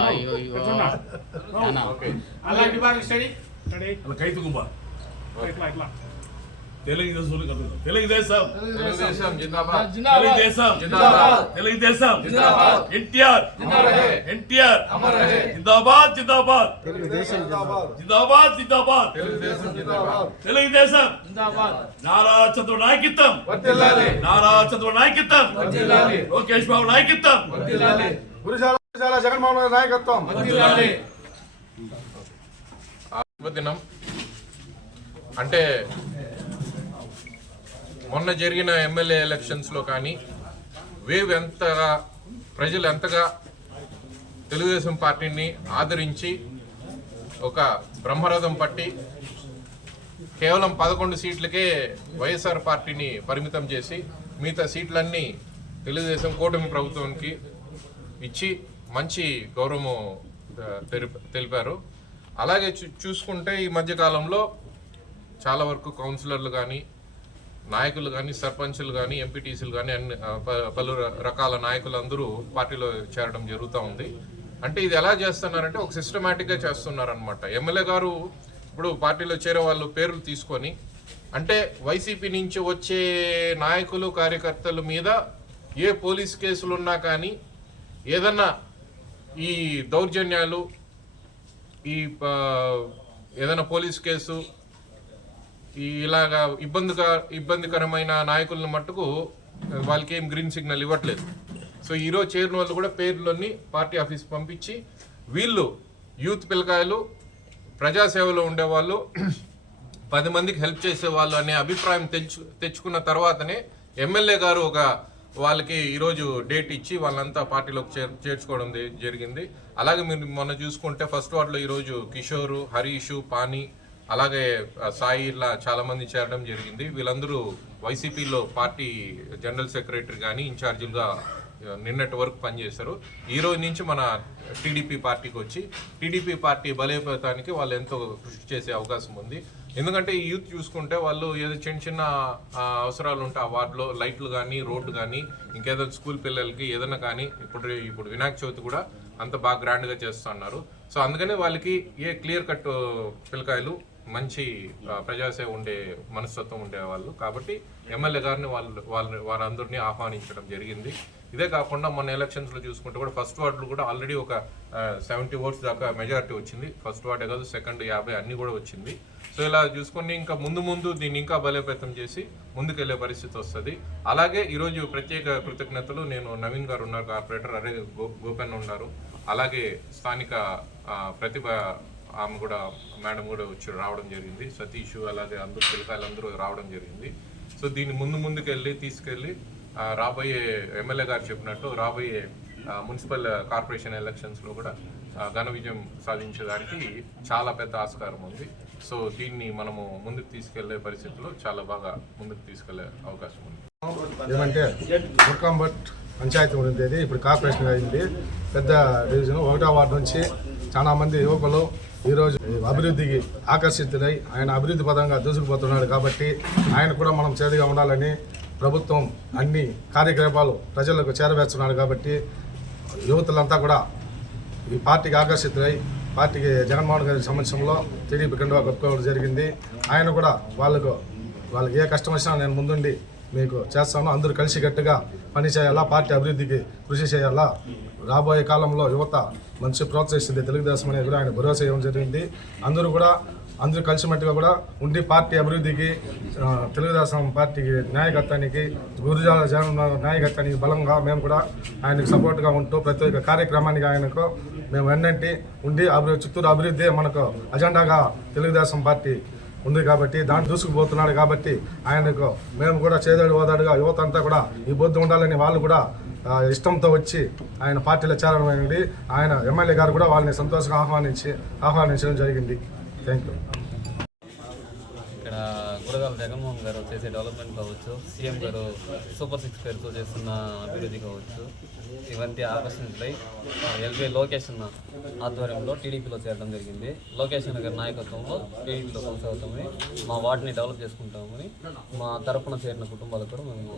అయ్యో అయ్యో నాన్న. అలాంటి బాగా స్టడీ అలా కైతు గుమ్మ తెలుగుదేశం తెలుగుదేశం తెలుగుదేశం. జిందాబాద్. తెలుగుదేశం. జిందాబాద్. తెలుగుదేశం. జిందాబాద్. ఎన్టీఆర్. అమర్ రహే. ఎన్టీఆర్. అమర్ రహే. జిందాబాద్ జిందాబాద్. తెలుగుదేశం జిందాబాద్. జిందాబాద్ జిందాబాద్. తెలుగుదేశం జిందాబాద్. తెలుగుదేశం. నారా చంద్ర నాయకత్వం. వర్ధిల్లాలి నారా చంద్ర నాయకత్వం. లోకేష్ బాబు నాయకత్వం. జగన్మోహన్ రెడ్డి నాయకత్వం. దినం అంటే మొన్న జరిగిన ఎమ్మెల్యే ఎలక్షన్స్లో కానీ వేవ్ ఎంతగా ప్రజలు ఎంతగా తెలుగుదేశం పార్టీని ఆదరించి ఒక బ్రహ్మరథం పట్టి కేవలం పదకొండు సీట్లకే వైఎస్ఆర్ పార్టీని పరిమితం చేసి మిగతా సీట్లన్నీ తెలుగుదేశం కూటమి ప్రభుత్వానికి ఇచ్చి మంచి గౌరవం తెలిపారు. అలాగే చూ చూసుకుంటే ఈ మధ్యకాలంలో చాలా వరకు కౌన్సిలర్లు కానీ నాయకులు కానీ సర్పంచులు కానీ ఎంపీటీసీలు కానీ అన్ని ప- పలు రకాల నాయకులు అందరూ పార్టీలో చేరడం జరుగుతూ ఉంది. అంటే ఇది ఎలా చేస్తున్నారంటే ఒక సిస్టమేటిక్గా చేస్తున్నారనమాట ఎమ్మెల్యే గారు ఇప్పుడు పార్టీలో చేరే వాళ్ళు పేర్లు తీసుకొని అంటే వైసీపీ నుంచి వచ్చే నాయకులు కార్యకర్తల మీద ఏ పోలీస్ కేసులు ఉన్నా కానీ ఏదన్నా ఈ దౌర్జన్యాలు ఈ ఏదైనా పోలీస్ కేసు ఇలాగా ఇబ్బందిగా ఇబ్బందికరమైన నాయకులను మట్టుకు వాళ్ళకి ఏం గ్రీన్ సిగ్నల్ ఇవ్వట్లేదు. సో ఈరోజు చేరిన వాళ్ళు కూడా పేర్లన్నీ పార్టీ ఆఫీస్ పంపించి వీళ్ళు యూత్ పిల్లకాయలు ప్రజాసేవలో ఉండేవాళ్ళు పది మందికి హెల్ప్ చేసేవాళ్ళు అనే అభిప్రాయం తెచ్చు తెచ్చుకున్న తర్వాతనే ఎమ్మెల్యే గారు ఒక వాళ్ళకి ఈరోజు డేట్ ఇచ్చి వాళ్ళంతా పార్టీలోకి చేర్ చేర్చుకోవడం జరిగింది. అలాగే మీరు మొన్న చూసుకుంటే ఫస్ట్ వార్డులో ఈరోజు కిషోరు హరీషు పాని అలాగే సాయి ఇలా చాలా మంది చేరడం జరిగింది. వీళ్ళందరూ వైసీపీలో పార్టీ జనరల్ సెక్రటరీ కానీ ఇన్ఛార్జీలుగా నిన్నటి వరకు పనిచేశారు. ఈ రోజు నుంచి మన టీడీపీ పార్టీకి వచ్చి టీడీపీ పార్టీ బలోపేతానికి వాళ్ళు ఎంతో కృషి చేసే అవకాశం ఉంది. ఎందుకంటే ఈ యూత్ చూసుకుంటే వాళ్ళు ఏదో చిన్న చిన్న అవసరాలు ఉంటే ఆ వార్డులో లైట్లు కానీ రోడ్డు కానీ ఇంకేదో స్కూల్ పిల్లలకి ఏదైనా కానీ ఇప్పుడు ఇప్పుడు వినాయక చవితి కూడా అంత బాగా గ్రాండ్గా చేస్తున్నారు. సో అందుకనే వాళ్ళకి ఏ క్లియర్ కట్ పిల్లకాయలు మంచి ప్రజాసేవ ఉండే మనస్తత్వం ఉండేవాళ్ళు కాబట్టి ఎమ్మెల్యే గారిని వాళ్ళు వాళ్ళ వారందరినీ ఆహ్వానించడం జరిగింది. ఇదే కాకుండా మొన్న ఎలక్షన్స్లో చూసుకుంటే కూడా ఫస్ట్ వార్డులు కూడా ఆల్రెడీ ఒక సెవెంటీ ఓట్స్ దాకా మెజారిటీ వచ్చింది. ఫస్ట్ వార్డే కాదు సెకండ్ యాభై అన్నీ కూడా వచ్చింది. సో ఇలా చూసుకొని ఇంకా ముందు ముందు దీన్ని ఇంకా బలోపేతం చేసి ముందుకెళ్ళే పరిస్థితి వస్తుంది. అలాగే ఈరోజు ప్రత్యేక కృతజ్ఞతలు. నేను నవీన్ గారు ఉన్నారు కార్పొరేటర్ అరే గో గోపెన్ ఉన్నారు. అలాగే స్థానిక ప్రతిభ ఆమె కూడా మేడం కూడా వచ్చి రావడం జరిగింది. సతీష్ అలాగే అందరూ పిల్లకాయలందరూ రావడం జరిగింది. సో దీన్ని ముందు ముందుకెళ్ళి తీసుకెళ్ళి రాబోయే ఎమ్మెల్యే గారు చెప్పినట్టు రాబోయే మున్సిపల్ కార్పొరేషన్ ఎలక్షన్స్లో కూడా ఘన విజయం సాధించడానికి చాలా పెద్ద ఆస్కారం ఉంది. సో దీన్ని మనము ముందుకు తీసుకెళ్ళే పరిస్థితుల్లో చాలా బాగా ముందుకు తీసుకెళ్ళే అవకాశం ఉంది. ఏమంటే ముక్కంబట్ పంచాయతీ ఉండేది ఇప్పుడు కార్పొరేషన్ అయింది. పెద్ద డివిజన్ ఒకటో వార్డు నుంచి చాలా మంది యువకులు ఈరోజు అభివృద్ధికి ఆకర్షితులై ఆయన అభివృద్ధి పదంగా దూసుకుపోతున్నాడు కాబట్టి ఆయన కూడా మనం చేదుగా ఉండాలని ప్రభుత్వం అన్ని కార్యకలాపాలు ప్రజలకు చేరవేస్తున్నాడు కాబట్టి యువతులంతా కూడా ఈ పార్టీకి ఆకర్షితులై పార్టీకి జగన్మోహన్ గారి సమక్షంలో టీడీపీ కండువా కప్పుకోవడం జరిగింది. ఆయన కూడా వాళ్ళకు వాళ్ళకి ఏ కష్టం వచ్చినా నేను ముందుండి మీకు చేస్తాను. అందరూ కలిసికట్టుగా పనిచేయాలా పార్టీ అభివృద్ధికి కృషి చేయాలా? రాబోయే కాలంలో యువత మంచి ప్రోత్సహిస్తుంది. తెలుగుదేశం అనేది కూడా ఆయన భరోసా ఇవ్వడం జరిగింది. అందరూ కూడా అందరూ కలిసిమట్టుగా కూడా ఉండి పార్టీ అభివృద్ధికి తెలుగుదేశం పార్టీకి నాయకత్వానికి గురుజాల జగన్ నాయకత్వానికి బలంగా మేము కూడా ఆయనకు సపోర్ట్గా ఉంటూ ప్రతి ఒక్క కార్యక్రమానికి ఆయనకు మేము వెన్నంటి ఉండి అభివృద్ధి చిత్తూరు అభివృద్ధి మనకు అజెండాగా తెలుగుదేశం పార్టీ ఉంది కాబట్టి దాన్ని దూసుకుపోతున్నాడు కాబట్టి ఆయనకు మేము కూడా చేదోడు ఓదాడుగా యువత అంతా కూడా ఈ బొద్దు ఉండాలని వాళ్ళు కూడా ఇష్టంతో వచ్చి ఆయన పార్టీలో చేరడం ఆయన ఎమ్మెల్యే గారు కూడా వాళ్ళని సంతోషంగా ఆహ్వానించి ఆహ్వానించడం జరిగింది. థ్యాంక్ యూ ఇక్కడ గురగాల జగన్మోహన్ గారు చేసే డెవలప్మెంట్ కావచ్చు సీఎం గారు సూపర్ సిక్స్ పేరుతో చేస్తున్న అభివృద్ధి కావచ్చు ఇవన్నీ ఆకర్షితులై ఎల్బీ లోకేషన్ ఆధ్వర్యంలో టీడీపీలో చేరడం జరిగింది. లోకేషన్ గారి నాయకత్వంలో టీడీపీలో కొనసాగుతామని మా వార్డుని డెవలప్ చేసుకుంటామని మా తరపున చేరిన కుటుంబాలకు కూడా మేము